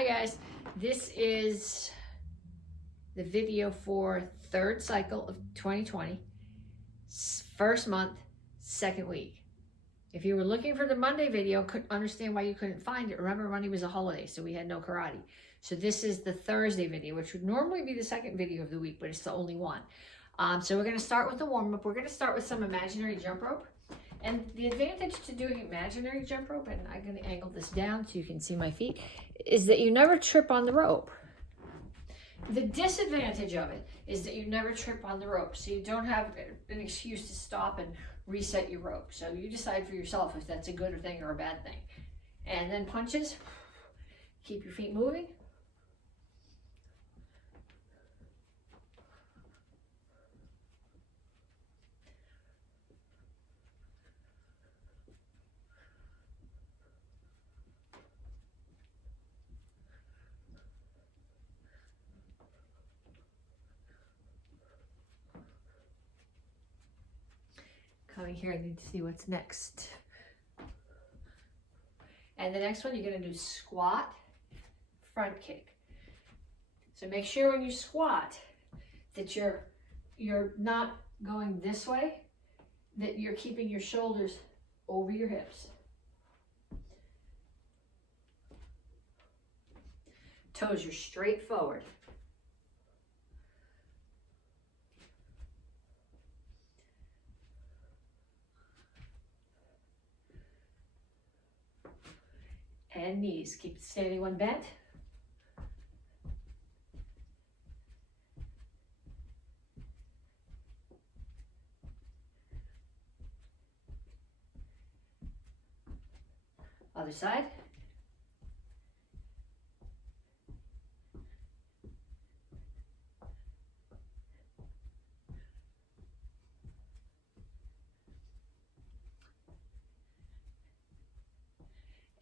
Hi guys, this is the video for third cycle of 2020, first month, second week. If you were looking for the Monday video, couldn't understand why you couldn't find it. Remember, Monday was a holiday, so we had no karate. So this is the Thursday video, which would normally be the second video of the week, but it's the only one. So we're going to start with the warm-up. We're going to start with some imaginary jump rope. And the advantage to doing imaginary jump rope, and I'm going to angle this down so you can see my feet, is that you never trip on the rope. The disadvantage of it is that you never trip on the rope, so you don't have an excuse to stop and reset your rope. So you decide for yourself if that's a good thing or a bad thing. And then punches, keep your feet moving. Coming here, I need to see what's next. And the next one, you're going to do squat, front kick. So make sure when you squat that you're not going this way, that you're keeping your shoulders over your hips. Toes are straight forward. And knees, keep the standing one bent. Other side.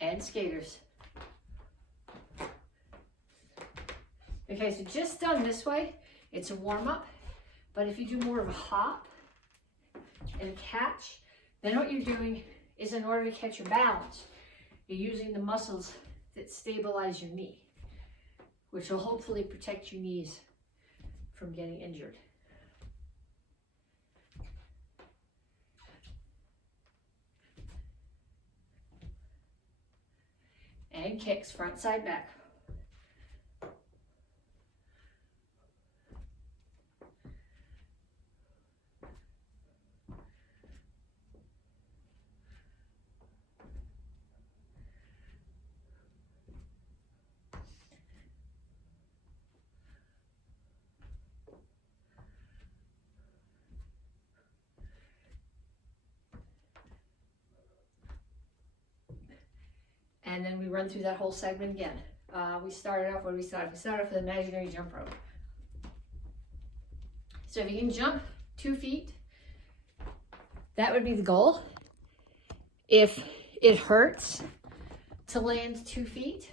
And skaters. Okay, so just done this way, it's a warm-up, but if you do more of a hop and a catch, then what you're doing is, in order to catch your balance, you're using the muscles that stabilize your knee, which will hopefully protect your knees from getting injured. And kicks, front, side, back. And then we run through that whole segment again. We started off, we started off with imaginary jump rope. So if you can jump 2 feet, that would be the goal. If it hurts to land 2 feet,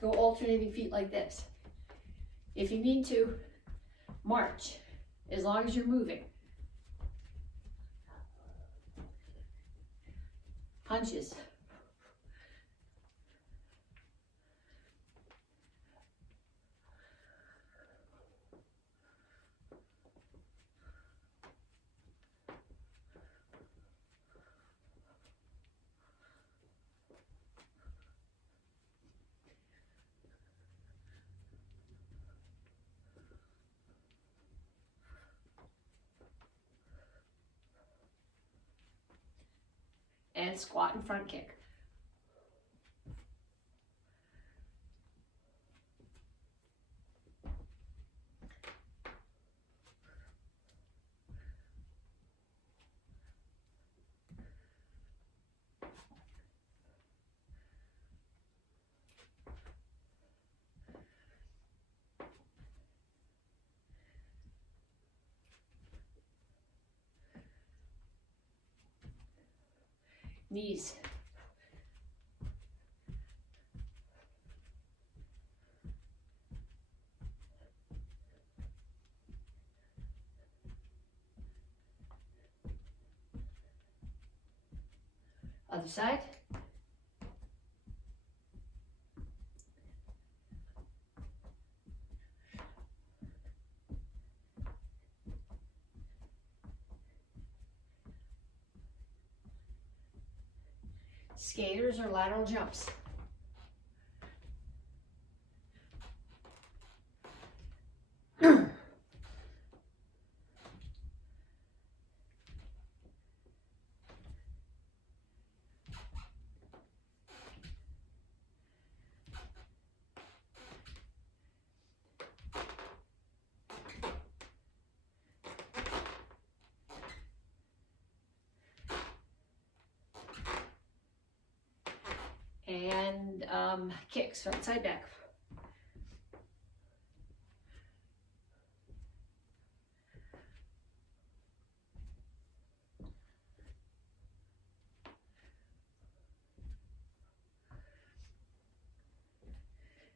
go alternating feet like this. If you need to, march, as long as you're moving. Punches. And squat and front kick. Knees. Other side. skaters or lateral jumps. And kicks, front side back.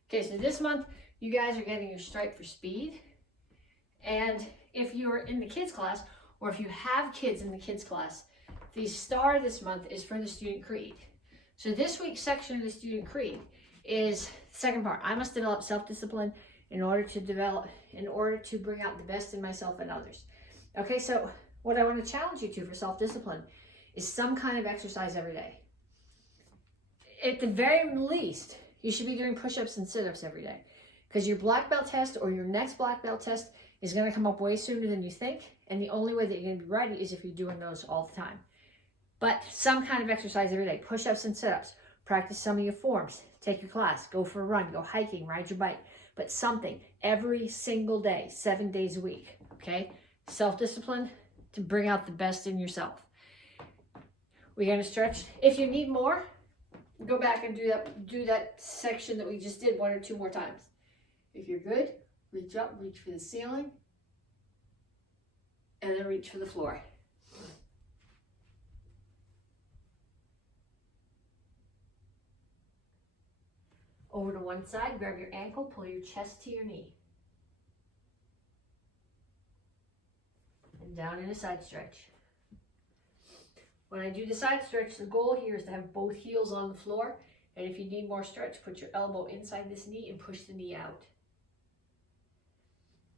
Okay, so this month you guys are getting your stripe for speed. And if you're in the kids class, or if you have kids in the kids class, the star this month is for the student creed. So this week's section of the student creed is the second part. I must develop self-discipline in order to bring out the best in myself and others. Okay, so what I want to challenge you to for self-discipline is some kind of exercise every day. At the very least, you should be doing push-ups and sit-ups every day, because your black belt test or your next black belt test is going to come up way sooner than you think, and the only way that you're going to be ready is if you're doing those all the time. But some kind of exercise every day, push-ups and sit-ups, practice some of your forms, take your class, go for a run, go hiking, ride your bike, but something every single day, 7 days a week, okay? Self-discipline to bring out the best in yourself. We're going to stretch. If you need more, go back and do that section that we just did 1 or 2 more times. If you're good, reach up, reach for the ceiling, and then reach for the floor. Over to one side, grab your ankle, pull your chest to your knee. And down in a side stretch. When I do the side stretch, the goal here is to have both heels on the floor. And if you need more stretch, put your elbow inside this knee and push the knee out.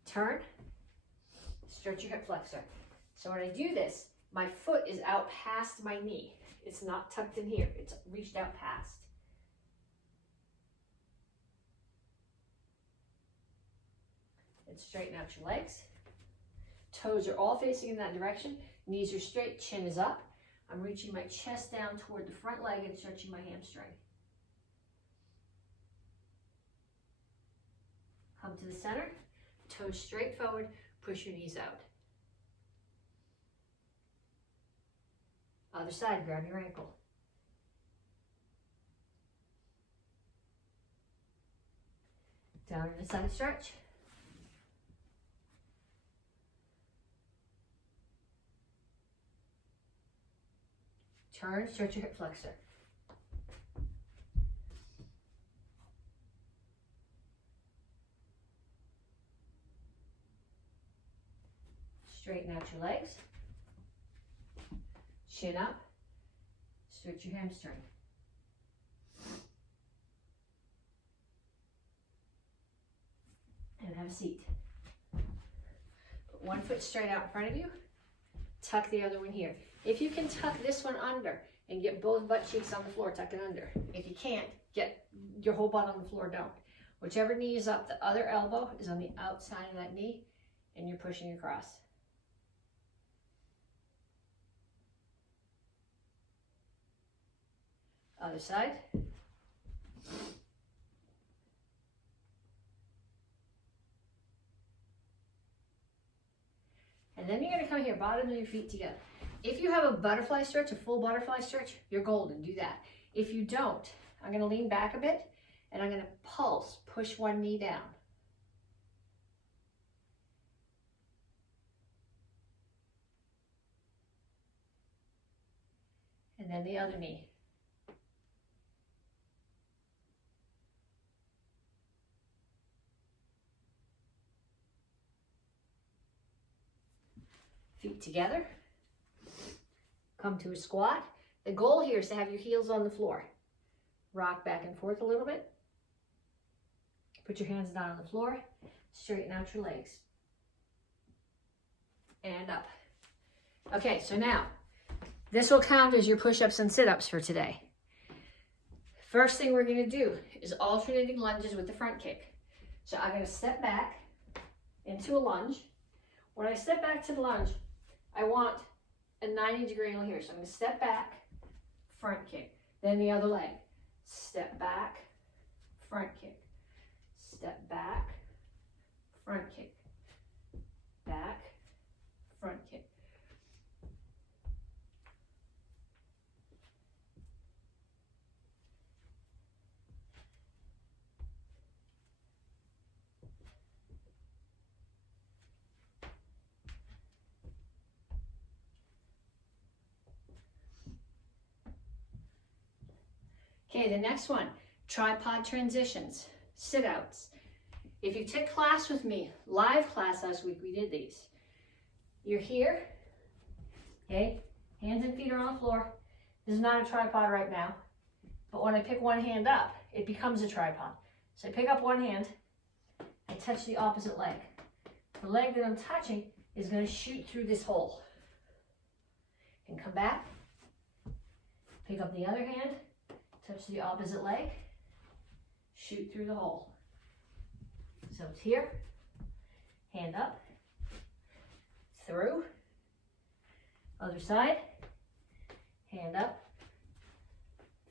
Turn, stretch your hip flexor. So when I do this, my foot is out past my knee. It's not tucked in here, it's reached out past. And straighten out your legs. Toes are all facing in that direction. Knees are straight, chin is up. I'm reaching my chest down toward the front leg and stretching my hamstring. Come to the center, toes straight forward, push your knees out. Other side, grab your ankle. Down in the side stretch. Turn, stretch your hip flexor. Straighten out your legs. Chin up. Stretch your hamstring. And have a seat. Put one foot straight out in front of you. Tuck the other one here. If you can tuck this one under and get both butt cheeks on the floor, tuck it under. If you can't, get your whole butt on the floor, don't. Whichever knee is up, the other elbow is on the outside of that knee, and you're pushing across. Other side. And then you're going to come here, bottom of your feet together. If you have a butterfly stretch, a full butterfly stretch, you're golden, do that. If you don't, I'm going to lean back a bit and I'm going to pulse, push one knee down. And then the other knee. Feet together. Come to a squat. The goal here is to have your heels on the floor. Rock back and forth a little bit. Put your hands down on the floor. Straighten out your legs. And up. Okay, so now, this will count as your push-ups and sit-ups for today. First thing we're gonna do is alternating lunges with the front kick. So I'm gonna step back into a lunge. When I step back to the lunge, I want a 90-degree angle here. So I'm gonna step back, front kick. Then the other leg. Step back, front kick. Step back, front kick. Back, front kick. Okay, the next one, tripod transitions, sit-outs. If you took class with me, live class last week, we did these. You're here, okay? Hands and feet are on the floor. This is not a tripod right now, but when I pick one hand up, it becomes a tripod. So I pick up one hand, I touch the opposite leg. The leg that I'm touching is gonna shoot through this hole. And come back, pick up the other hand, touch the opposite leg, shoot through the hole. So it's here, hand up, through, other side, hand up,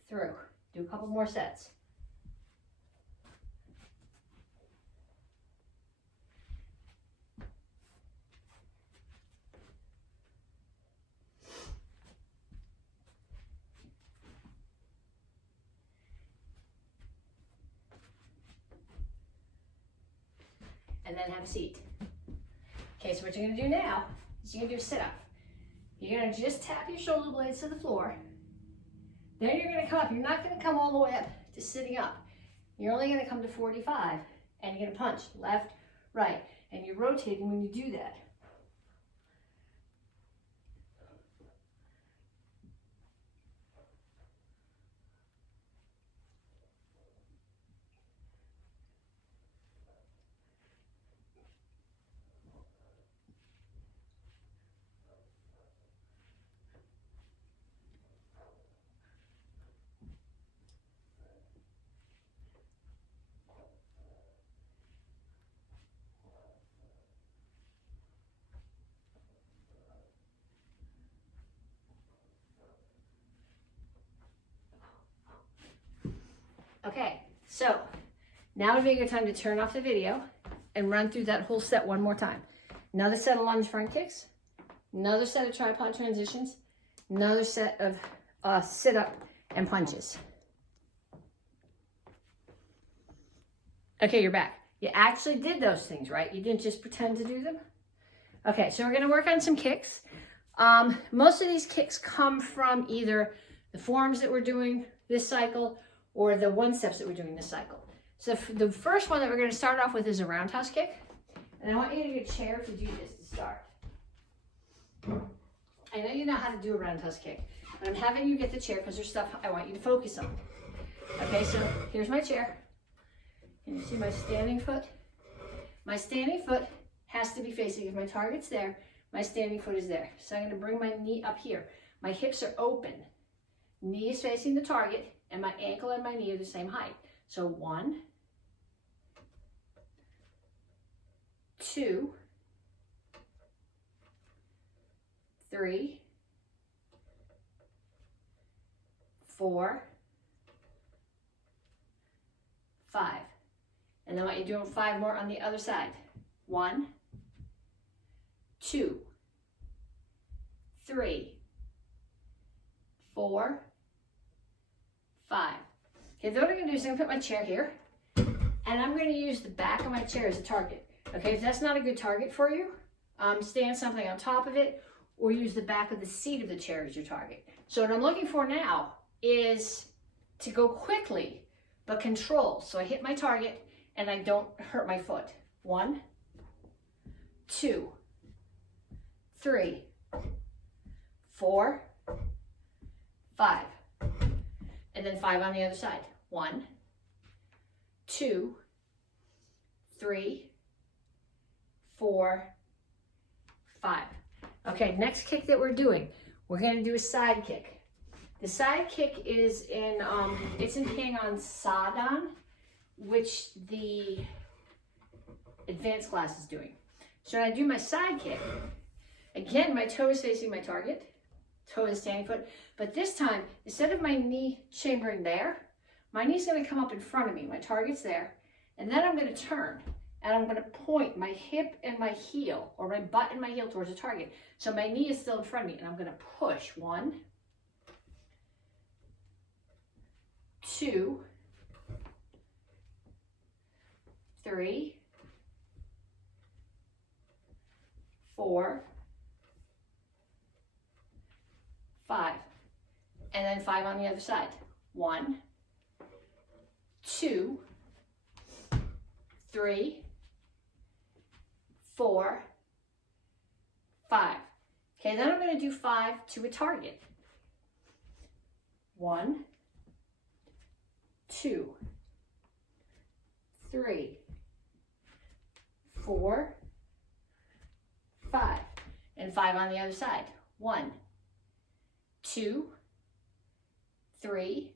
through. Do a couple more sets. And then have a seat. Okay, so what you're gonna do now is you're gonna do a sit-up. You're gonna just tap your shoulder blades to the floor. Then you're gonna come up. You're not gonna come all the way up to sitting up. You're only gonna come to 45, and you're gonna punch left, right, and you're rotating when you do that. Okay, so now would be a good time to turn off the video and run through that whole set one more time. Another set of lunge front kicks, another set of tripod transitions, another set of sit-up and punches. Okay, you're back. You actually did those things, right? You didn't just pretend to do them? Okay, so we're gonna work on some kicks. Most of these kicks come from either the forms that we're doing this cycle or the one-steps that we're doing this cycle. So the first one that we're gonna start off with is a roundhouse kick. And I want you to get a chair to do this to start. I know you know how to do a roundhouse kick, but I'm having you get the chair because there's stuff I want you to focus on. Okay, so here's my chair. Can you see my standing foot? My standing foot has to be facing, if my target's there, my standing foot is there. So I'm gonna bring my knee up here. My hips are open. Knee is facing the target, and my ankle and my knee are the same height. So 1, 2, 3, 4, 5. And then what you're doing 5 more on the other side. 1, 2, 3, 4, 5. Okay, then what I'm gonna do is I'm gonna put my chair here, and I'm gonna use the back of my chair as a target. Okay, if that's not a good target for you, stand something on top of it, or use the back of the seat of the chair as your target. So what I'm looking for now is to go quickly, but control. So I hit my target, and I don't hurt my foot. 1, 2, 3, 4, 5. And then 5 on the other side. 1, 2, 3, 4, 5. Okay, next kick that we're doing, we're gonna do a side kick. The side kick is in, it's in Hang On Sadan, which the advanced class is doing. So when I do my side kick, again, my toe is facing my target, toe is standing foot, but this time, instead of my knee chambering there, my knee's gonna come up in front of me, my target's there, and then I'm gonna turn, and I'm gonna point my hip and my heel, or my butt and my heel towards the target. So my knee is still in front of me, and I'm gonna push. 1, 2, 3, 4, 5, and then 5 on the other side. 1, 2, 3, 4, 5. Okay, then I'm going to do 5 to a target. 1, 2, 3, 4, 5, and 5 on the other side. 1, 2, 3,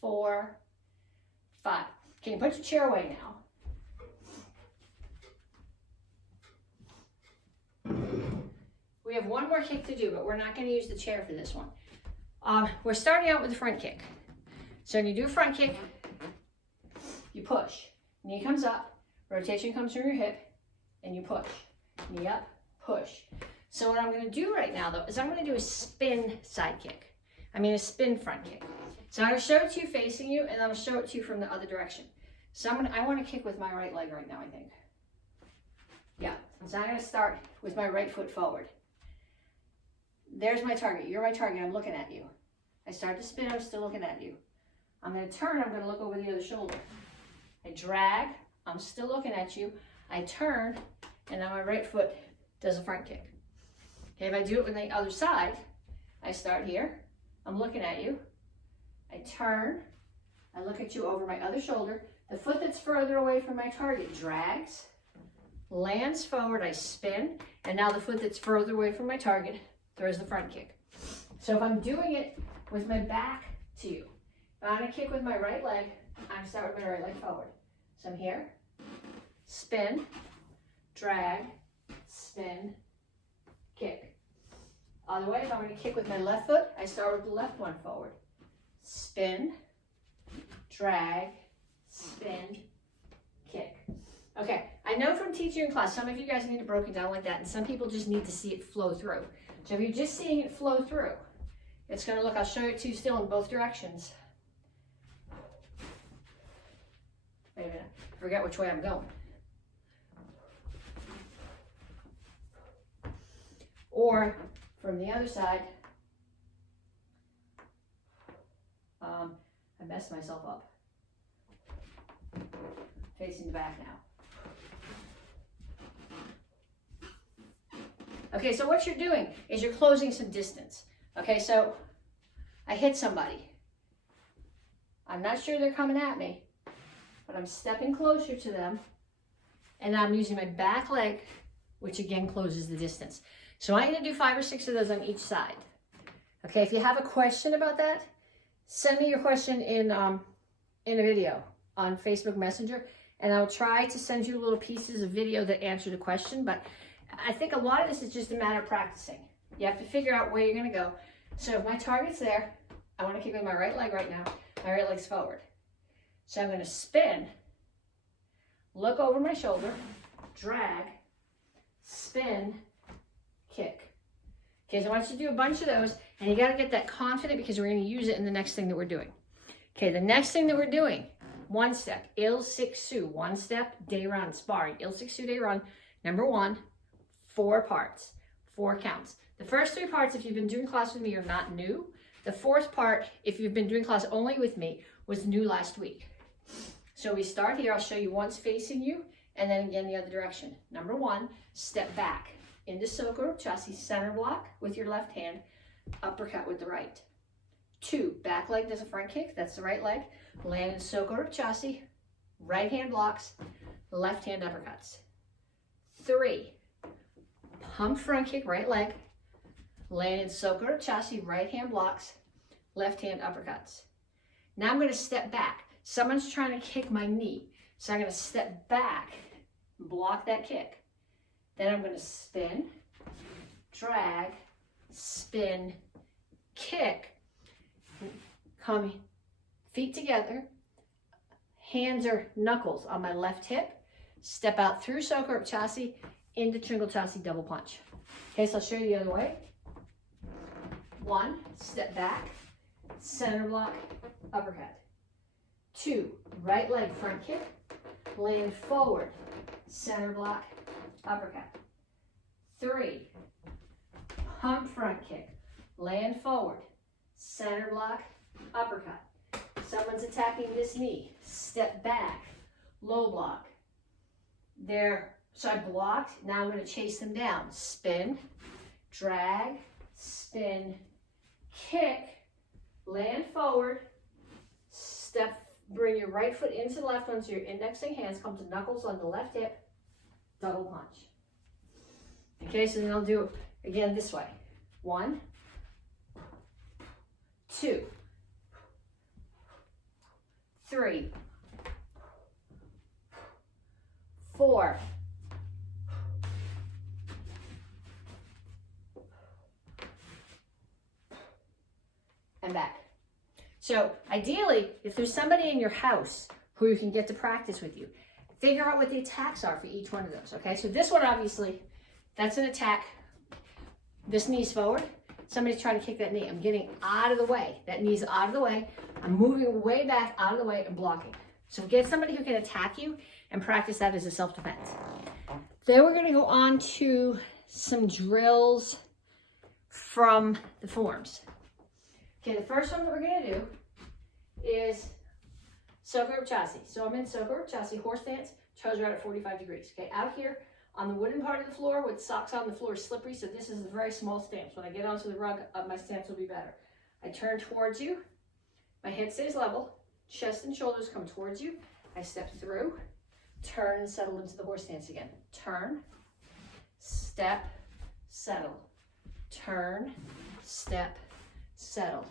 4, 5. Can you put your chair away now? We have one more kick to do, but we're not going to use the chair for this one. We're starting out with the front kick. So when you do a front kick, you push. Knee comes up, rotation comes from your hip, and you push. Knee up, push. So what I'm going to do right now, though, is I'm going to do a spin side kick. A spin front kick. So I'm going to show it to you facing you, and I'm going to show it to you from the other direction. So I want to kick with my right leg right now, I think. Yeah, so I'm going to start with my right foot forward. There's my target. You're my target. I'm looking at you. I start to spin. I'm still looking at you. I'm going to turn. I'm going to look over the other shoulder. I drag. I'm still looking at you. I turn, and now my right foot does a front kick. Okay, if I do it with the other side, I start here. I'm looking at you. I turn. I look at you over my other shoulder. The foot that's further away from my target drags, lands forward. I spin, and now the foot that's further away from my target throws the front kick. So if I'm doing it with my back to you, if I'm going to kick with my right leg, I'm going to start with my right leg forward. So I'm here, spin, drag, spin, kick. Other way, if I'm going to kick with my left foot, I start with the left one forward. Spin, drag, spin, kick. Okay, I know from teaching in class, some of you guys need it broken down like that, and some people just need to see it flow through. So if you're just seeing it flow through, it's going to look, I'll show it to you still in both directions. Wait a minute, I forget which way I'm going. Or from the other side, I messed myself up. Facing the back now. Okay, so what you're doing is you're closing some distance. Okay, so I hit somebody. I'm not sure they're coming at me, but I'm stepping closer to them, and I'm using my back leg, which again closes the distance. So I'm going to do 5 or 6 of those on each side. Okay, if you have a question about that, send me your question in a video on Facebook Messenger, and I'll try to send you little pieces of video that answer the question, but I think a lot of this is just a matter of practicing. You have to figure out where you're going to go. So if my target's there, I want to kick with my right leg right now. My right leg's forward. So I'm going to spin, look over my shoulder, drag, spin, kick. Okay, so I want you to do a bunch of those, and you got to get that confident because we're going to use it in the next thing that we're doing. Okay, the next thing that we're doing, 1 step, Il Sik Su, 1 step, day run, sparring. Il Sik Su day run, number 1, 4 parts, 4 counts. The first 3 parts, if you've been doing class with me, are not new. The 4th part, if you've been doing class only with me, was new last week. So we start here. I'll show you once facing you, and then again the other direction. Number 1, step back into Soko Chassi, center block with your left hand, uppercut with the right. 2, back leg does a front kick. That's the right leg. Land in Soko Chassi, right hand blocks, left hand uppercuts. 3, pump front kick, right leg, Land in Soko Chassi, right hand blocks, left hand uppercuts. Now I'm going to step back. Someone's trying to kick my knee. So I'm going to step back, block that kick. Then I'm going to spin, drag, spin, kick, come feet together, hands or knuckles on my left hip, step out through Soko Chassi into Tringle Chassi double punch. Okay, so I'll show you the other way. 1, step back, center block, uppercut. 2, right leg front kick, land forward, center block, uppercut. 3, pump front kick, land forward, center block, uppercut. Someone's attacking this knee, step back, low block. There, so I blocked, now I'm going to chase them down. Spin, drag, spin, kick, land forward, step, bring your right foot into the left one so your indexing hands come to knuckles on the left hip, double punch. Okay, so then I'll do it again this way. 1, 2, 3, 4, and back. So ideally, if there's somebody in your house who you can get to practice with you, figure out what the attacks are for each one of those, okay? So this one, obviously, that's an attack. This knee's forward. Somebody's trying to kick that knee. I'm getting out of the way. That knee's out of the way. I'm moving way back out of the way and blocking. So get somebody who can attack you and practice that as a self-defense. Then we're going to go on to some drills from the forms. Okay, the first one that we're going to do is Soko Chassi. So I'm in Soko Chassi, horse stance, toes are out at 45 degrees. Okay, out here on the wooden part of the floor with socks on, the floor is slippery, so this is a very small stance. When I get onto the rug, my stance will be better. I turn towards you, my head stays level, chest and shoulders come towards you. I step through, turn and settle into the horse stance again. Turn, step, settle. Turn, step, settle.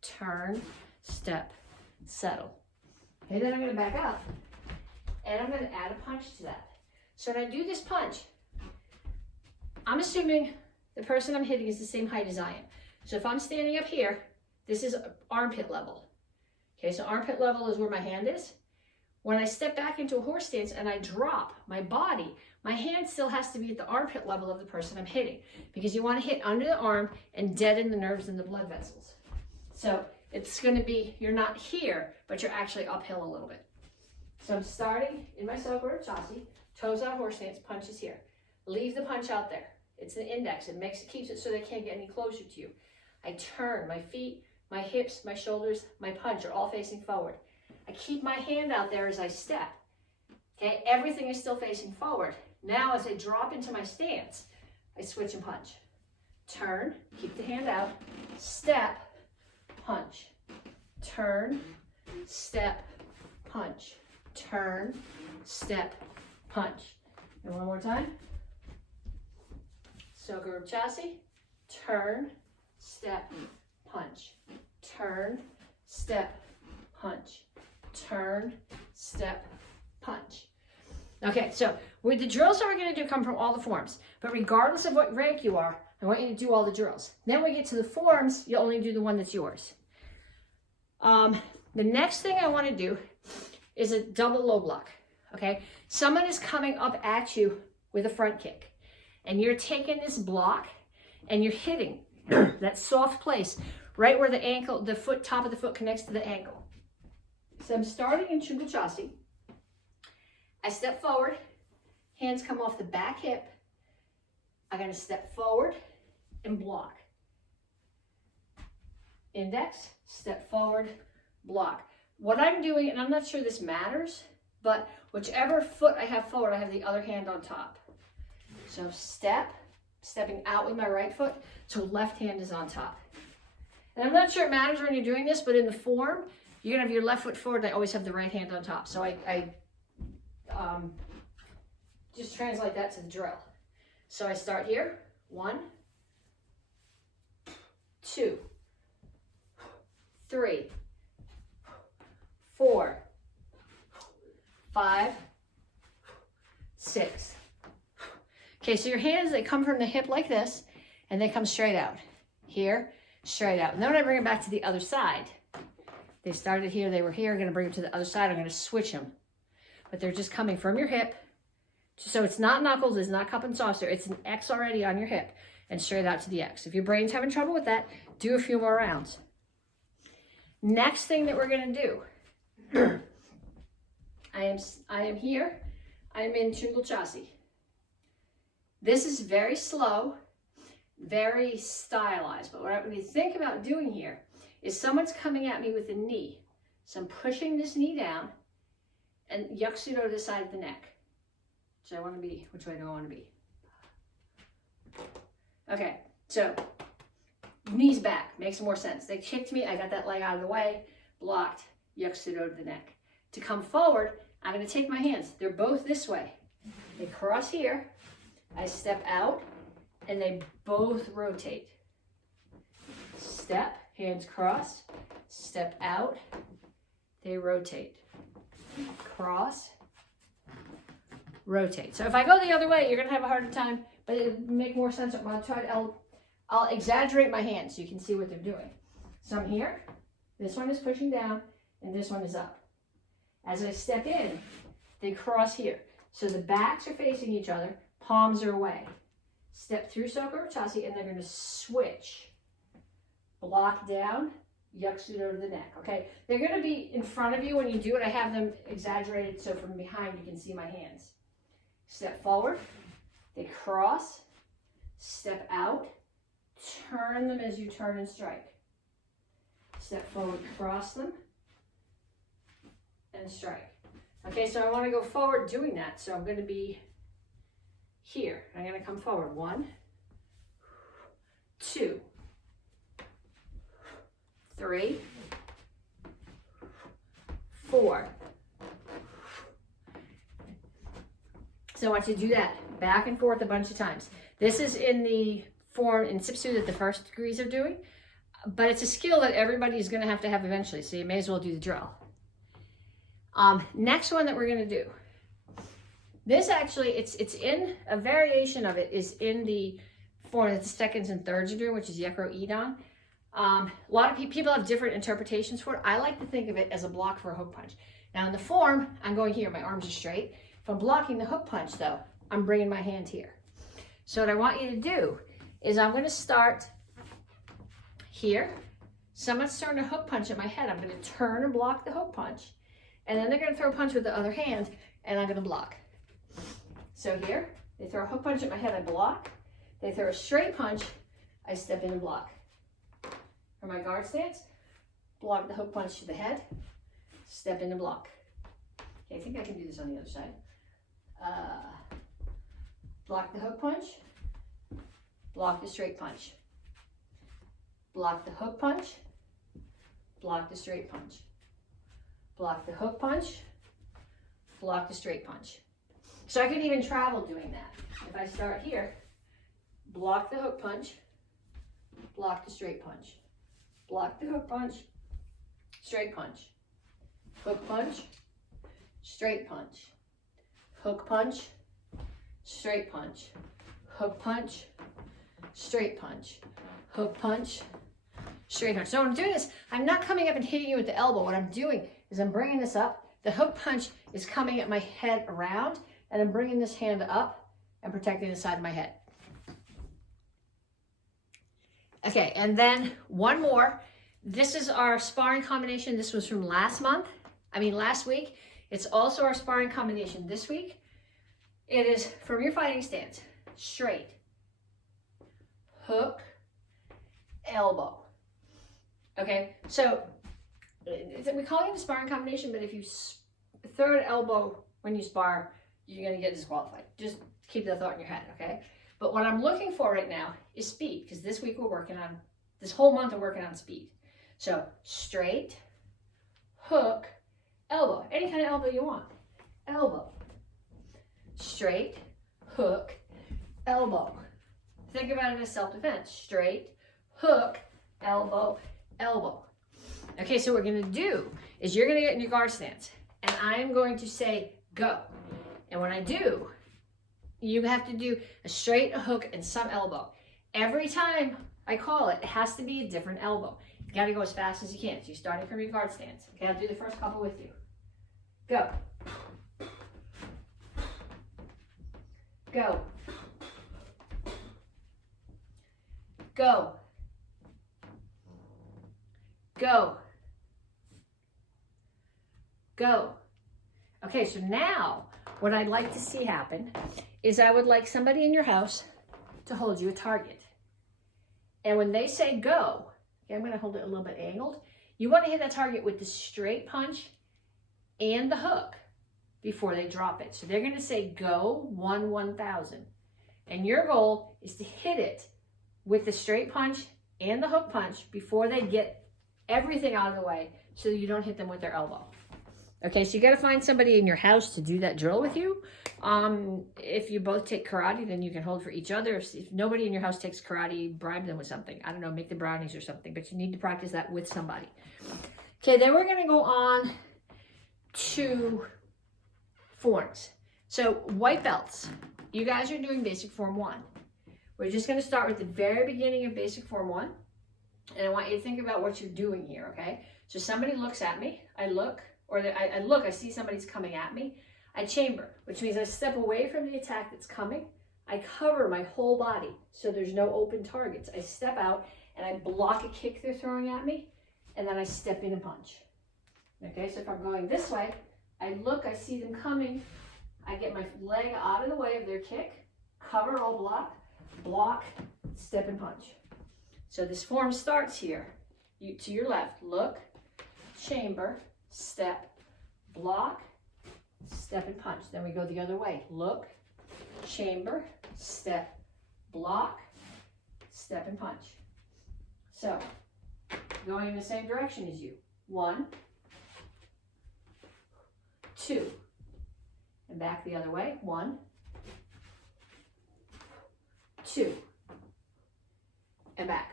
Turn, step, settle. Okay, then I'm going to back up and I'm going to add a punch to that. So when I do this punch, I'm assuming the person I'm hitting is the same height as I am. So if I'm standing up here, this is armpit level. Okay, so armpit level is where my hand is. When I step back into a horse stance and I drop my body, my hand still has to be at the armpit level of the person I'm hitting, because you want to hit under the arm and deaden the nerves and the blood vessels. So it's going to be, you're not here, but you're actually uphill a little bit. So I'm starting in my Soko Chassi, toes out horse stance, punch is here. Leave the punch out there. It's the index. It keeps it so they can't get any closer to you. I turn, my feet, my hips, my shoulders, my punch are all facing forward. I keep my hand out there as I step. Okay, everything is still facing forward. Now as I drop into my stance, I switch and punch. Turn, keep the hand out, step, punch. Turn, step, punch. Turn, step, punch. And one more time. Soko Chassi, turn, step, punch. Turn, step, punch. Turn, step, punch. Okay, so with the drills that we're going to do come from all the forms, but regardless of what rank you are, I want you to do all the drills. Then when we get to the forms, you'll only do the one that's yours. The next thing I want to do is a double low block. Okay, someone is coming up at you with a front kick, and you're taking this block and you're hitting that soft place right where the ankle, the foot, top of the foot connects to the ankle. So I'm starting in Tringle Chassi. I step forward, hands come off the back hip. I'm going to step forward and block. Index, step forward, block. What I'm doing, and I'm not sure this matters, but whichever foot I have forward, I have the other hand on top. So stepping out with my right foot, so left hand is on top. And I'm not sure it matters when you're doing this, but in the form, you're gonna have your left foot forward, and I always have the right hand on top. So I just translate that to the drill. So I start here, 1, 2, 3, 4, 5, 6. Okay, so your hands, they come from the hip like this, and they come straight out. Here, straight out. And then when I bring it back to the other side, they started here, they were here, I'm gonna bring them to the other side, I'm gonna switch them. But they're just coming from your hip. So it's not knuckles, it's not cup and saucer, it's an X already on your hip, and straight out to the X. If your brain's having trouble with that, do a few more rounds. Next thing that we're gonna do, I am here, I am in Untitled Chapter. This is very slow, very stylized, but what I'm going to think about doing here is someone's coming at me with a knee. So I'm pushing this knee down and Yaksudo to the side of the neck. So I want to be, which way do I want to be? Okay, so knees back, makes more sense. They kicked me, I got that leg out of the way, blocked, Yaksudo to the neck. To come forward, I'm going to take my hands. They're both this way. They cross here, I step out, and they both rotate. Step, hands cross, step out, they rotate. Cross, rotate. So if I go the other way, you're gonna have a harder time, but it'll make more sense. I'll exaggerate my hands so you can see what they're doing. So I'm here, this one is pushing down, and this one is up. As I step in, they cross here. So the backs are facing each other, palms are away. Step through Soka Chasi, and they're going to switch. Block down, Yaksudo to the neck, okay? They're going to be in front of you when you do it. I have them exaggerated so from behind you can see my hands. Step forward, they cross, step out, turn them as you turn and strike. Step forward, cross them, and strike. Okay, so I want to go forward doing that, so I'm going to be here. I'm going to come forward. 1, 2, 3, 4. So I want you to do that back and forth a bunch of times. This is in the form in Sipsu that the first degrees are doing, but it's a skill that everybody is going to have eventually, so you may as well do the drill. Next one that we're going to do. This actually, it's in, a variation of it is in the form that the seconds and thirds are doing, which is Yekro Idon. A lot of people have different interpretations for it. I like to think of it as a block for a hook punch. Now in the form, I'm going here, my arms are straight. If I'm blocking the hook punch though, I'm bringing my hand here. So what I want you to do is I'm going to start here. Someone's throwing a hook punch at my head. I'm going to turn and block the hook punch. And then they're going to throw a punch with the other hand, and I'm going to block. So here, they throw a hook punch at my head, I block. They throw a straight punch, I step in and block. For my guard stance, block the hook punch to the head, step in and block. Okay, I think I can do this on the other side. Block the hook punch, block the straight punch. Block the hook punch, block the straight punch. Block the hook punch, block the straight punch. So I could even travel doing that. If I start here, block the hook punch, block the straight punch. Block the hook punch, straight punch. Hook punch, straight punch. Hook punch, straight punch. Hook punch, straight punch. Hook punch, straight punch. So when I'm doing this, I'm not coming up and hitting you with the elbow. What I'm doing is I'm bringing this up. The hook punch is coming at my head around, and I'm bringing this hand up and protecting the side of my head. Okay, and then one more. This is our sparring combination. This was from last week. It's also our sparring combination this week. It is from your fighting stance, straight, hook, elbow. Okay, so we call it a sparring combination, but if you throw an elbow when you spar, you're going to get disqualified. Just keep that thought in your head, okay? But what I'm looking for right now is speed, because this week this whole month we're working on speed. So straight, hook, elbow. Any kind of elbow you want. Elbow. Straight, hook, elbow. Think about it as self-defense. Straight, hook, elbow, elbow. Okay, so what we're gonna do is you're gonna get in your guard stance and I'm going to say go. And when I do, you have to do a straight, a hook, and some elbow. Every time I call it, it has to be a different elbow. You gotta go as fast as you can. So you're starting from your guard stance. Okay, I'll do the first couple with you. Go. Go. Go. Go. Go. Okay, so now what I'd like to see happen is I would like somebody in your house to hold you a target. And when they say go, okay, I'm going to hold it a little bit angled. You want to hit that target with the straight punch and the hook before they drop it. So they're going to say go 1,000. And your goal is to hit it with the straight punch and the hook punch before they get everything out of the way so you don't hit them with their elbow. Okay, so you got to find somebody in your house to do that drill with you. If you both take karate, then you can hold for each other. If nobody in your house takes karate, bribe them with something. I don't know, make the brownies or something, but you need to practice that with somebody. Okay, then we're going to go on to forms. So white belts, you guys are doing basic form 1. We're just going to start with the very beginning of basic form 1. And I want you to think about what you're doing here, okay? So somebody looks at me, I look, or I look, I see somebody's coming at me. I chamber, which means I step away from the attack that's coming. I cover my whole body so there's no open targets. I step out and I block a kick they're throwing at me, and then I step in and punch. Okay, so if I'm going this way, I look, I see them coming. I get my leg out of the way of their kick, cover all block, step and punch. So this form starts here. You, to your left, look, chamber, step, block, step and punch. Then we go the other way. Look, chamber, step, block, step and punch. So, going in the same direction as you. 1, 2, and back the other way. 1, 2, and back.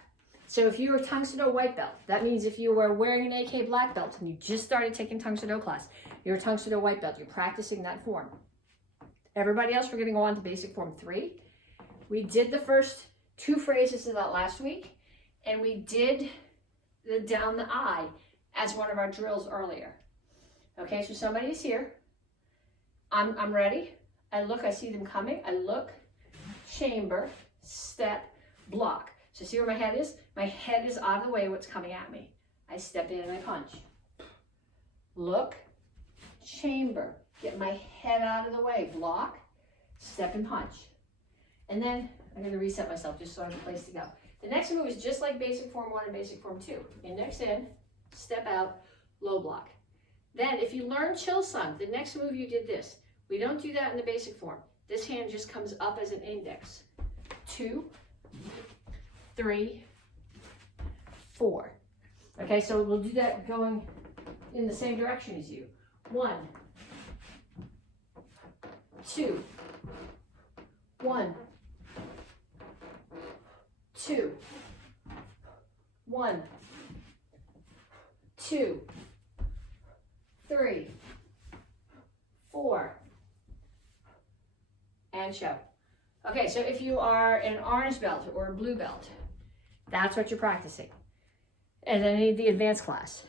So if you were Tang Soo Do white belt, that means if you were wearing an AK black belt and you just started taking Tang Soo Do class, you're a Tang Soo Do white belt, you're practicing that form. Everybody else, we're going to go on to basic form 3. We did the first 2 phrases of that last week, and we did the down the eye as one of our drills earlier. Okay, so somebody's here. I'm ready. I look, I see them coming. I look, chamber, step, block. So see where my head is? My head is out of the way of what's coming at me. I step in and I punch. Look, chamber, get my head out of the way, block, step and punch. And then I'm going to reset myself just so I have a place to go. The next move is just like basic form 1 and basic form 2. Index in, step out, low block. Then if you learn chill sung, the next move you did this. We don't do that in the basic form. This hand just comes up as an index. 2, 3, 4. Okay, so we'll do that going in the same direction as you. 1, 2, 1, 2, 1, 2, 3, 4, and show. Okay, so if you are an orange belt or a blue belt, that's what you're practicing. And then the advanced class.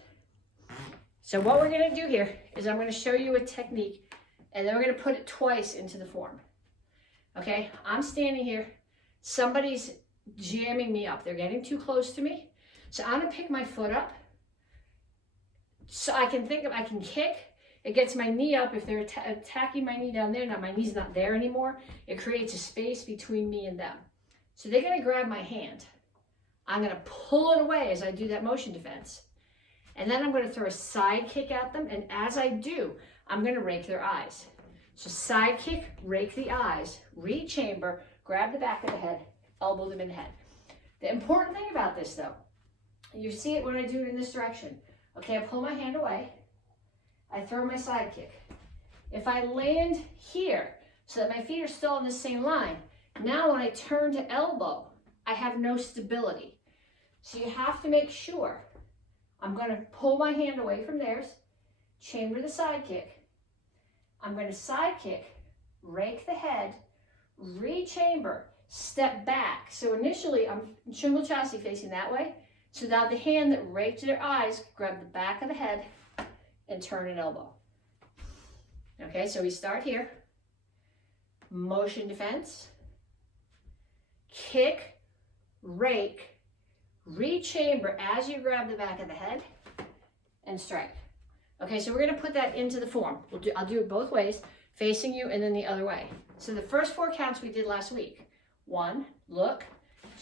So what we're gonna do here is I'm gonna show you a technique, and then we're gonna put it twice into the form. Okay, I'm standing here, somebody's jamming me up. They're getting too close to me. So I'm gonna pick my foot up so I can kick. It gets my knee up. If they're attacking my knee down there, now my knee's not there anymore. It creates a space between me and them. So they're gonna grab my hand. I'm gonna pull it away as I do that motion defense. And then I'm gonna throw a side kick at them. And as I do, I'm gonna rake their eyes. So side kick, rake the eyes, re-chamber, grab the back of the head, elbow them in the head. The important thing about this though, you see it when I do it in this direction. Okay, I pull my hand away, I throw my side kick. If I land here so that my feet are still on the same line, now when I turn to elbow, I have no stability. So you have to make sure. I'm going to pull my hand away from theirs, chamber the side kick. I'm going to side kick, rake the head, re-chamber, step back. So initially I'm shingle chassis facing that way. So now the hand that raked their eyes, grab the back of the head and turn an elbow. Okay, so we start here. Motion defense, kick, rake, re-chamber as you grab the back of the head and strike. Okay, so we're going to put that into the form. I'll do it both ways, facing you and then the other way. So the first 4 counts we did last week. 1, look,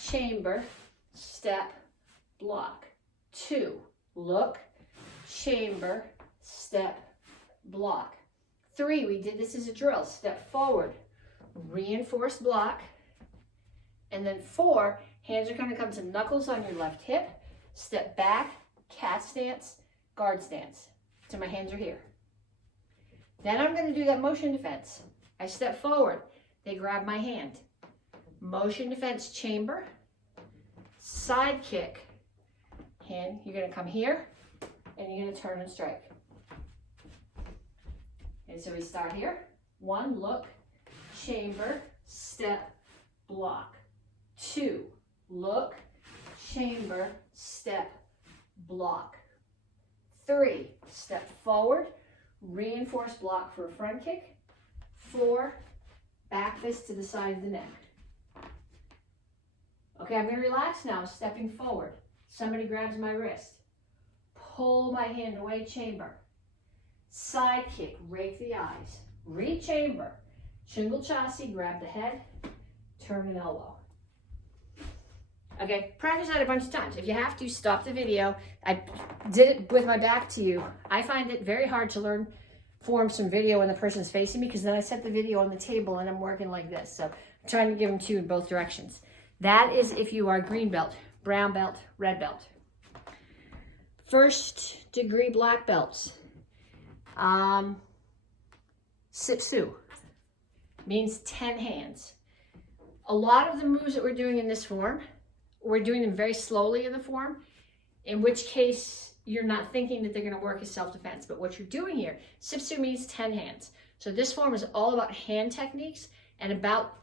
chamber, step, block. 2, look, chamber, step, block. 3, we did this as a drill. Step forward, reinforce block. And then 4, hands are going to come to knuckles on your left hip, step back, cat stance, guard stance. So my hands are here. Then I'm going to do that motion defense. I step forward, they grab my hand. Motion defense, chamber, side kick. Hand, you're going to come here and you're going to turn and strike. And so we start here. 1, look, chamber, step, block. 2, look, chamber, step, block. 3, step forward, reinforce block for a front kick. 4, back fist to the side of the neck. Okay, I'm going to relax now, stepping forward. Somebody grabs my wrist. Pull my hand away, chamber. Side kick, rake the eyes. Re-chamber. Shingle chassis, grab the head, turn an elbow. Okay, practice that a bunch of times. If you have to, stop the video. I did it with my back to you. I find it very hard to learn forms from video when the person's facing me because then I set the video on the table and I'm working like this. So I'm trying to give them to you in both directions. That is if you are green belt, brown belt, red belt. 1st degree black belts. Sipsu means 10 hands. A lot of the moves that we're doing in this form, we're doing them very slowly in the form, in which case you're not thinking that they're going to work as self-defense. But what you're doing here, Sipsu means 10 hands. So this form is all about hand techniques and about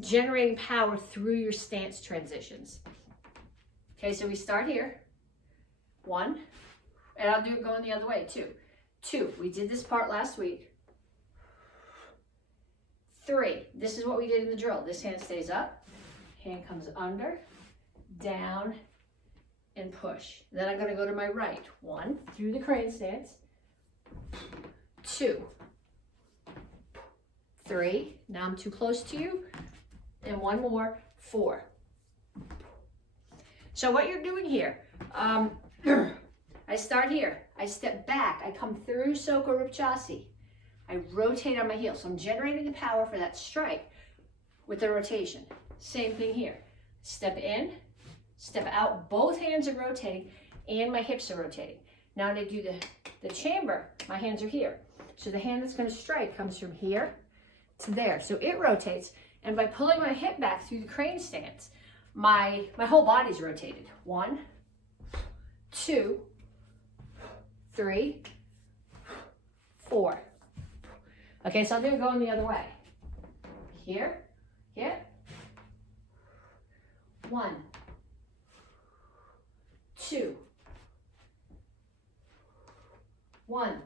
generating power through your stance transitions. Okay, so we start here. 1, and I'll do it going the other way, 2. 2, we did this part last week. 3, this is what we did in the drill. This hand stays up, hand comes under, down, and push. Then I'm going to go to my right. 1, through the crane stance. 2, 3, now I'm too close to you, and 1 more, 4. So what you're doing here, I start here, I step back, I come through Soko Rip Chassis, I rotate on my heel. So I'm generating the power for that strike with the rotation. Same thing here. Step in, step out, both hands are rotating and my hips are rotating. Now when I do the chamber, my hands are here. So the hand that's going to strike comes from here to there. So it rotates, and by pulling my hip back through the crane stance, my whole body's rotated. 1, 2, 3, 4. Okay, so I'll do it going the other way. Here, here. 1, 2, 1,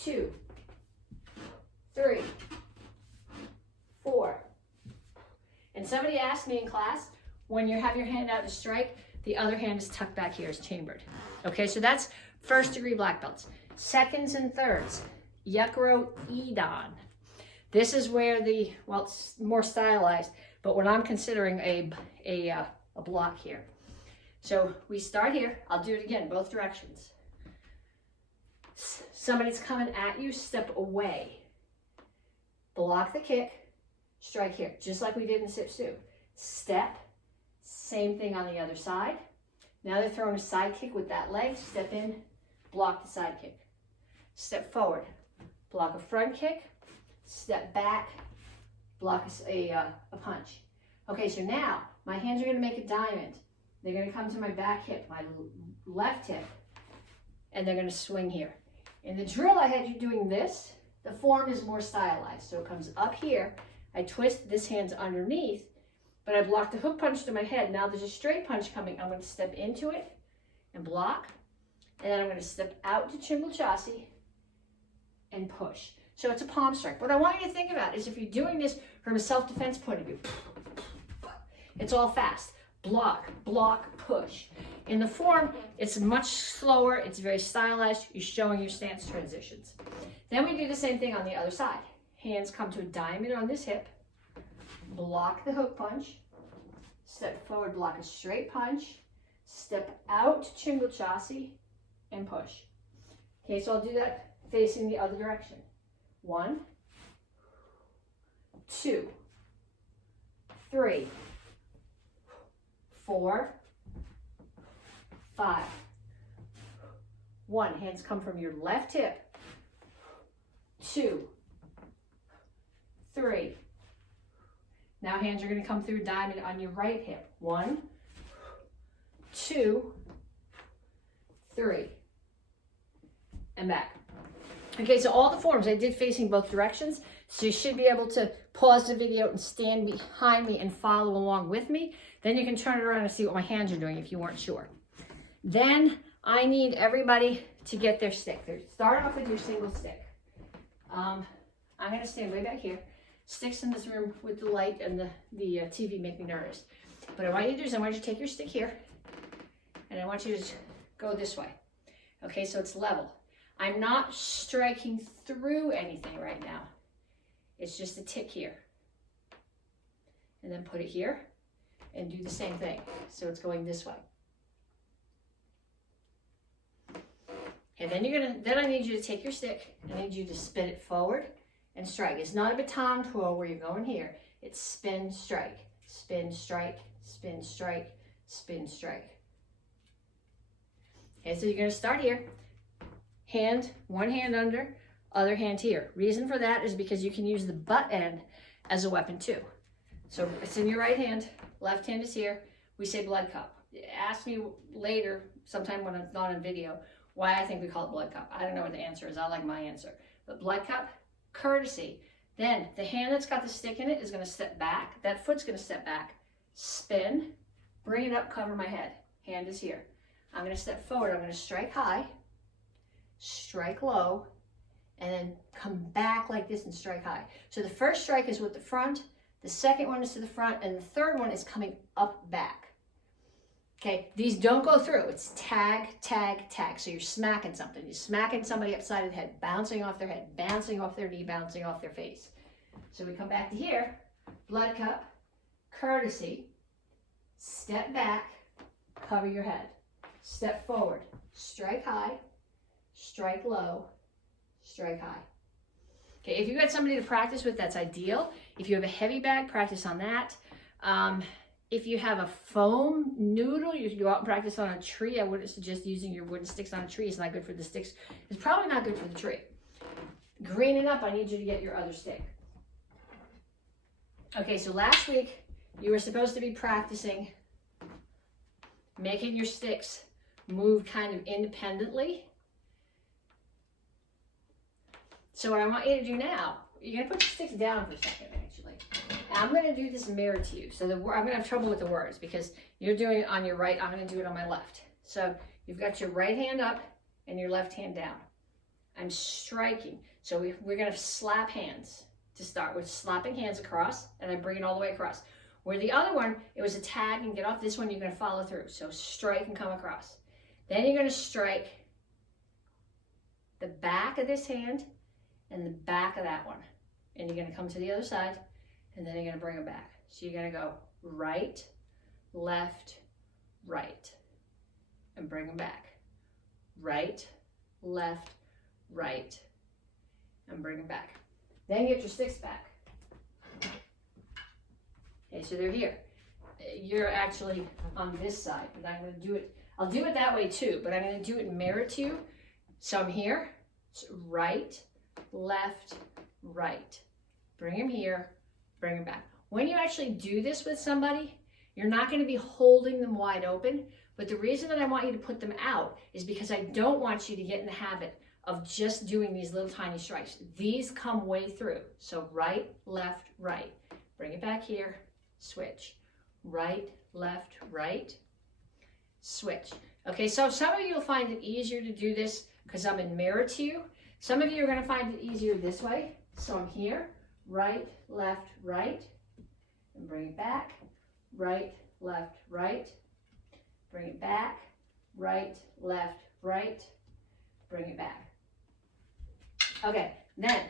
2, 3, 4. And somebody asked me in class, when you have your hand out to strike, the other hand is tucked back here, is chambered. Okay, so that's 1st degree black belts. 2nds and 3rds, Yakuro Idan. This is where well, it's more stylized, but when I'm considering a block here. So we start here. I'll do it again, both directions. Somebody's coming at you, step away. Block the kick, strike here, just like we did in Sipsu. Step, same thing on the other side. Now they're throwing a side kick with that leg, step in, block the side kick. Step forward, block a front kick, step back, block a punch. Okay, so now my hands are going to make a diamond. They're going to come to my back hip, my left hip, and they're going to swing here. In the drill, I had you doing this. The form is more stylized. So it comes up here. I twist, this hand's underneath, but I blocked the hook punch to my head. Now there's a straight punch coming. I'm going to step into it and block. And then I'm going to step out to Chingle Chassis and push. So it's a palm strike. What I want you to think about is if you're doing this from a self-defense point of view, it's all fast. Block, block, push. In the form, it's much slower. It's very stylized. You're showing your stance transitions. Then we do the same thing on the other side. Hands come to a diamond on this hip. Block the hook punch. Step forward, block a straight punch. Step out to Chingle Chassis and push. Okay, so I'll do that facing the other direction. 1, 2, 3, 4, 5. 1, hands come from your left hip. 2, 3. Now hands are going to come through diamond on your right hip. 1, 2, 3. And back. Okay, so all the forms I did facing both directions, so you should be able to pause the video and stand behind me and follow along with me. Then you can turn it around and see what my hands are doing if you weren't sure. Then I need everybody to get their stick. Start off with your single stick. I'm going to stand way back here. Sticks in this room with the light and the TV make me nervous. But what I want you to do is I want you to take your stick here, and I want you to go this way. Okay, so it's level. I'm not striking through anything right now. It's just a tick here. And then put it here and do the same thing. So it's going this way. And then I need you to take your stick and I need you to spin it forward and strike. It's not a baton twirl where you're going here. It's spin, strike, spin, strike, spin, strike, spin, strike. Okay, so you're going to start here. Hand, one hand under, other hand here. Reason for that is because you can use the butt end as a weapon too. So it's in your right hand, left hand is here. We say blood cup. Ask me later, sometime when it's not on video, why I think we call it blood cup. I don't know what the answer is. I like my answer. But blood cup, courtesy. Then the hand that's got the stick in it is going to step back. That foot's going to step back, spin, bring it up, cover my head. Hand is here. I'm going to step forward. I'm going to strike high, strike low, and then come back like this and strike high. So the first strike is with the front, the second one is to the front, and the third one is coming up back. Okay, these don't go through. It's tag, tag, tag. So you're smacking something. You're smacking somebody upside of the head, bouncing off their head, bouncing off their knee, bouncing off their face. So we come back to here, blood cup, courtesy, step back, cover your head, step forward, strike high, strike low, strike high. Okay, if you've got somebody to practice with, that's ideal. If you have a heavy bag, practice on that. If you have a foam noodle, you can go out and practice on a tree. I wouldn't suggest using your wooden sticks on a tree. It's not good for the sticks. It's probably not good for the tree. Greening up, I need you to get your other stick. Okay, so last week, you were supposed to be practicing making your sticks move kind of independently. So what I want you to do now, you're going to put your sticks down for a second, actually. I'm going to do this mirror to you. So I'm going to have trouble with the words because you're doing it on your right. I'm going to do it on my left. So you've got your right hand up and your left hand down. I'm striking. So we're going to slap hands to start with, slapping hands across, and I bring it all the way across. Where the other one, it was a tag and get off. This one, you're going to follow through. So strike and come across. Then you're going to strike the back of this hand and the back of that one. And you're going to come to the other side, and then you're going to bring them back. So you're going to go right, left, right, and bring them back. Right, left, right, and bring them back. Then get your sticks back. Okay, so they're here. You're actually on this side, but I'm going to do it. I'll do it that way too, but I'm going to do it mirror to you. So I'm here, so right, left, right. Bring them here, bring them back. When you actually do this with somebody, You're not going to be holding them wide open, but the reason that I want you to put them out is because I don't want you to get in the habit of just doing these little tiny strikes. These come way through. So right, left, right. Bring it back here, switch. Right, left, right, switch. Okay, so some of you will find it easier to do this because I'm in mirror to you. Some of you are going to find it easier this way. So I'm here, right, left, right, and bring it back, right, left, right, bring it back, right, left, right, bring it back. Okay, then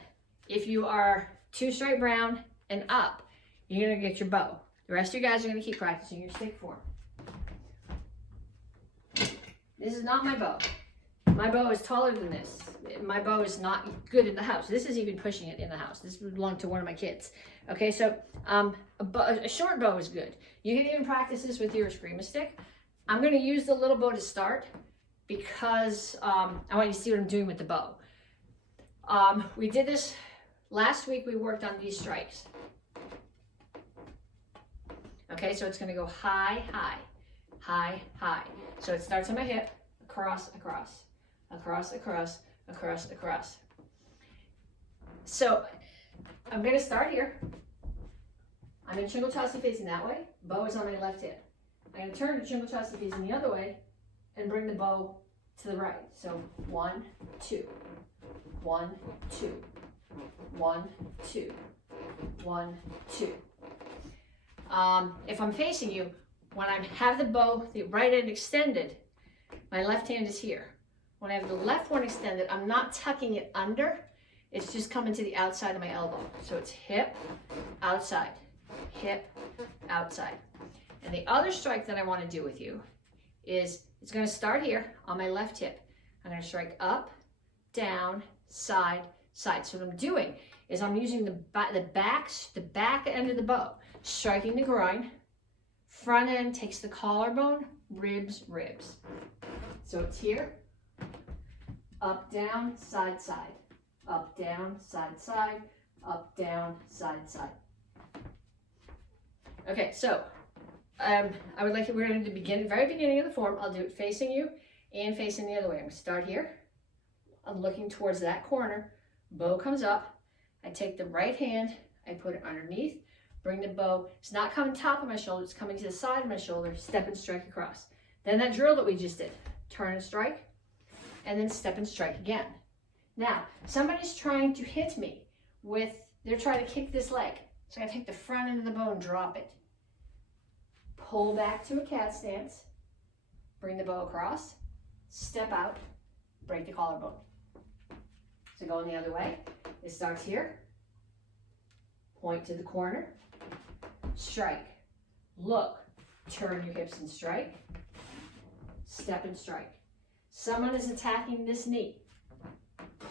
if you are 2 straight brown and up, you're going to get your bow. The rest of you guys are going to keep practicing your stick form. This is not my bow. My bow is taller than this. My bow is not good in the house. This is even pushing it in the house. This belonged to one of my kids. Okay, so a short bow is good. You can even practice this with your Eskrima stick. I'm going to use the little bow to start because I want you to see what I'm doing with the bow. We did this last week. We worked on these strikes. Okay, so it's going to go high, high, high, high. So it starts on my hip, across, across, across, across, across, across. So I'm going to start here. I'm in Chingle Chassi facing that way. Bow is on my left hip. I'm going to turn to Chingle Chassi facing the other way and bring the bow to the right. So 1, 2, 1, 2, 1, 2, 1, 2. If I'm facing you, when I have the bow, the right end extended, my left hand is here. When I have the left one extended, I'm not tucking it under. It's just coming to the outside of my elbow. So it's hip, outside, hip, outside. And the other strike that I want to do with you is, it's going to start here on my left hip. I'm going to strike up, down, side, side. So what I'm doing is I'm using the back end of the bow, striking the groin. Front end takes the collarbone, ribs, ribs. So it's here, up, down, side, side, up, down, side, side, up, down, side, side. Okay, so we're going to begin, very beginning of the form. I'll do it facing you and facing the other way. I'm going to start here. I'm looking towards that corner. Bow comes up. I take the right hand. I put it underneath. Bring the bow. It's not coming top of my shoulder. It's coming to the side of my shoulder. Step and strike across. Then that drill that we just did. Turn and strike. And then step and strike again. Now, somebody's trying to hit me with, they're trying to kick this leg. So I take the front end of the bow and drop it. Pull back to a cat stance. Bring the bow across. Step out. Break the collarbone. So going the other way. It starts here. Point to the corner. Strike. Look. Turn your hips and strike. Step and strike. Someone is attacking this knee.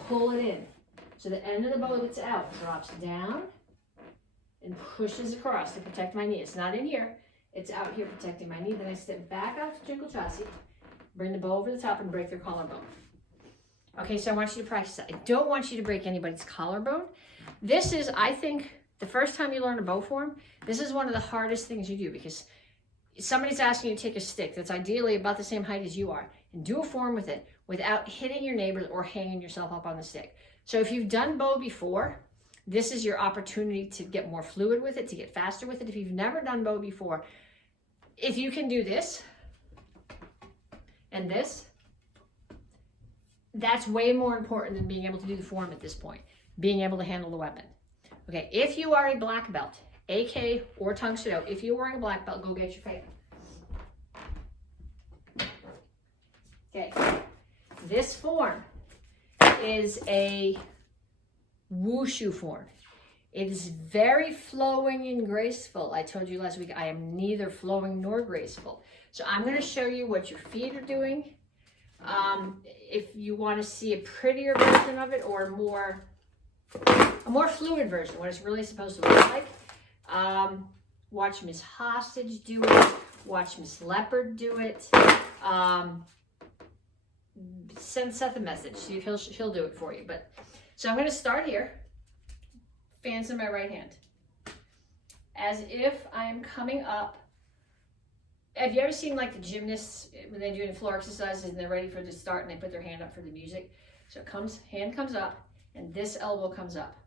Pull it in. So the end of the bow that's out drops down and pushes across to protect my knee. It's not in here. It's out here protecting my knee. Then I step back out to Chingle Chassi, bring the bow over the top and break their collarbone. Okay, so I want you to practice that. I don't want you to break anybody's collarbone. This is, I think, the first time you learn a bow form, this is one of the hardest things you do because somebody's asking you to take a stick that's ideally about the same height as you are and do a form with it without hitting your neighbors or hanging yourself up on the stick. So if you've done bow before, this is your opportunity to get more fluid with it, to get faster with it. If you've never done bow before, if you can do this and this, that's way more important than being able to do the form at this point, being able to handle the weapon. Okay, if you are a black belt, AK or Tang Soo Do, if you're wearing a black belt, go get your favorite. Okay, this form is a wushu form. It is very flowing and graceful. I told you last week I am neither flowing nor graceful. So I'm going to show you what your feet are doing. If you want to see a prettier version of it or a more fluid version, what it's really supposed to look like, watch Miss Hostage do it. Watch Miss Leopard do it. Send Seth a message. See if he'll do it for you. But so I'm going to start here. Fans in my right hand. As if I'm coming up Have you ever seen like the gymnasts when they're doing floor exercises and they're ready for the start and they put their hand up for the music? So hand comes up and this elbow comes up.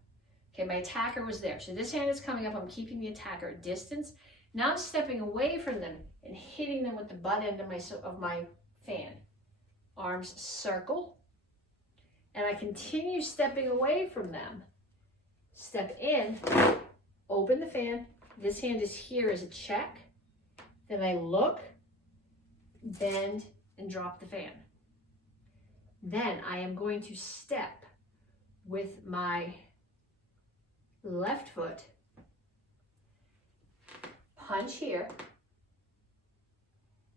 Okay, my attacker was there. So this hand is coming up, I'm keeping the attacker at distance. Now I'm stepping away from them and hitting them with the butt end of my fan. Arms circle. And I continue stepping away from them. Step in, open the fan. This hand is here as a check. Then I look, bend, and drop the fan. Then I am going to step with my left foot, punch here,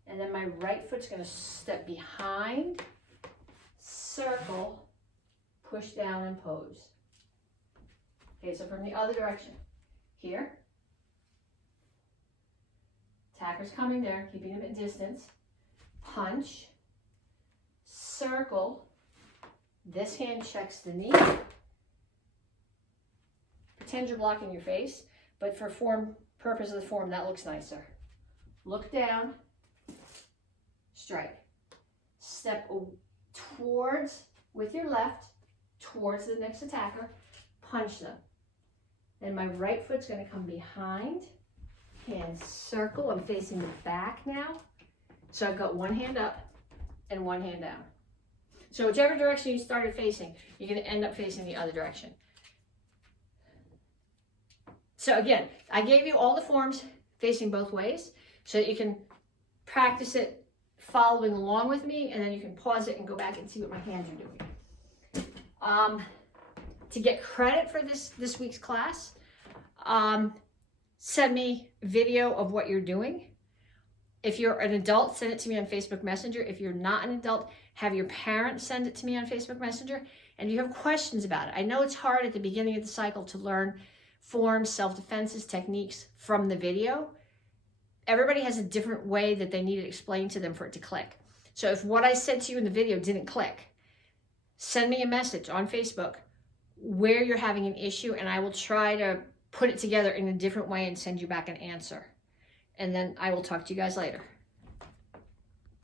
and then my right foot's going to step behind, circle, push down, and pose. Okay, so from the other direction, here, attacker's coming there, keeping him at distance, punch, circle, this hand checks the knee, pretend you're blocking your face, but for purpose of the form, that looks nicer. Look down, strike. Step towards, with your left, towards the next attacker, punch them. Then my right foot's going to come behind, hand circle. I'm facing the back now. So I've got one hand up and one hand down. So whichever direction you started facing, you're going to end up facing the other direction. So again, I gave you all the forms facing both ways so that you can practice it following along with me, and then you can pause it and go back and see what my hands are doing. To get credit for this week's class, send me a video of what you're doing. If you're an adult, send it to me on Facebook Messenger. If you're not an adult, have your parents send it to me on Facebook Messenger. And if you have questions about it, I know it's hard at the beginning of the cycle to learn forms, self-defenses, techniques from the video. Everybody has a different way that they need it explained to them for it to click. So if what I said to you in the video didn't click, send me a message on Facebook where you're having an issue, and I will try to put it together in a different way and send you back an answer. And then I will talk to you guys later.